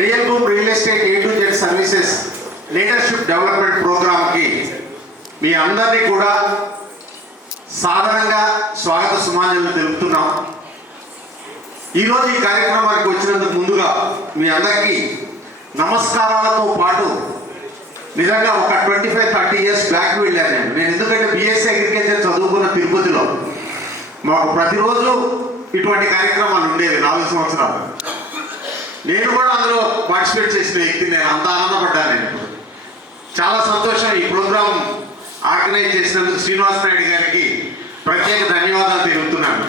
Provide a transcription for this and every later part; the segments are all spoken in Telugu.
Real boom real estate A to Z services leadership development ప్రోగ్రామ్కి మీ అందరినీ కూడా సాధారణంగా స్వాగత సుమాంజలు తెలుపుతున్నాం. ఈరోజు ఈ కార్యక్రమానికి వచ్చినందుకు ముందుగా మీ అందరికీ నమస్కారాలతో పాటు నిజంగా ఒక 25-30 ఇయర్స్ బ్యాక్ వెళ్ళాను నేను. ఎందుకంటే BSc అగ్రికల్చర్ చదువుకున్న తిరుపతిలో మాకు ప్రతిరోజు ఇటువంటి కార్యక్రమాలు ఉండేవి 4 సంవత్సరాలు. నేను కూడా అందులో పార్టిసిపేట్ చేసిన వ్యక్తి. నేను అంత ఆనందపడ్డాను. నేను చాలా సంతోషం. ఈ ప్రోగ్రాం ఆర్గనైజ్ చేసినందుకు శ్రీనివాస్ నాయుడు గారికి ప్రత్యేక ధన్యవాదాలు తెలుపుతున్నాను.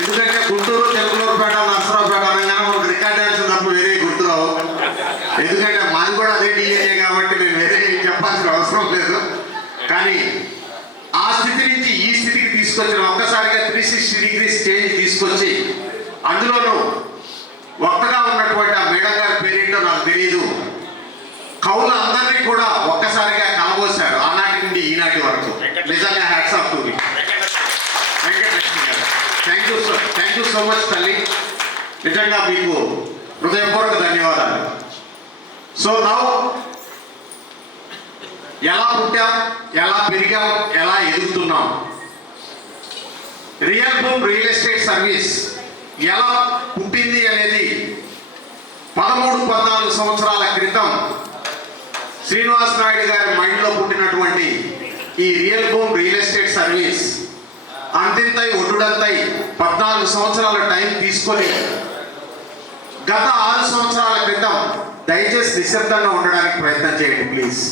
ఎందుకంటే గుంటూరు, తెలుగులూరుపేట, నర్సరావుపేట అనగానే మనకు రికార్డ్ డ్యాన్స్ తప్ప వేరే గుర్తురావు. ఎందుకంటే మాది కూడా అదే DNA కాబట్టి నేను వేరే చెప్పాల్సిన అవసరం లేదు. కానీ ఆ స్థితి నుంచి ఈ స్థితికి తీసుకొచ్చిన ఒక్కసారిగా 360 degrees చేంజ్ తీసుకొచ్చి అందులోనూ ఒక్కగా ఉన్నటువంటి ఆ మేడం గారి పేరేంటో నాకు తెలియదు, కౌలు అందరినీ కూడా ఒక్కసారిగా కలబోశారు. ఆనాటి నుండి ఈనాటి వరకు నిజంగా hats off to me Venkatalakshmi గారు. థ్యాంక్ యూ సో మచ్ తల్లి. నిజంగా మీకు హృదయపూర్వక ధన్యవాదాలు. సో నౌ ఎలా పుట్టాం, ఎలా పెరిగాం, ఎలా ఎదుగుతున్నాం, real boom real estate service ఎలా పుట్టింది అనేది 13-14 సంవత్సరాల క్రితం శ్రీనివాస్ నాయుడు గారి మైండ్లో పుట్టినటువంటి ఈ real boom real estate service అంతింతై ఒడ్డుడంతై 14 సంవత్సరాల టైం తీసుకొని గత 6 సంవత్సరాల క్రితం దయచేసి నిశ్శబ్దంగా ఉండడానికి ప్రయత్నం చేయండి ప్లీజ్.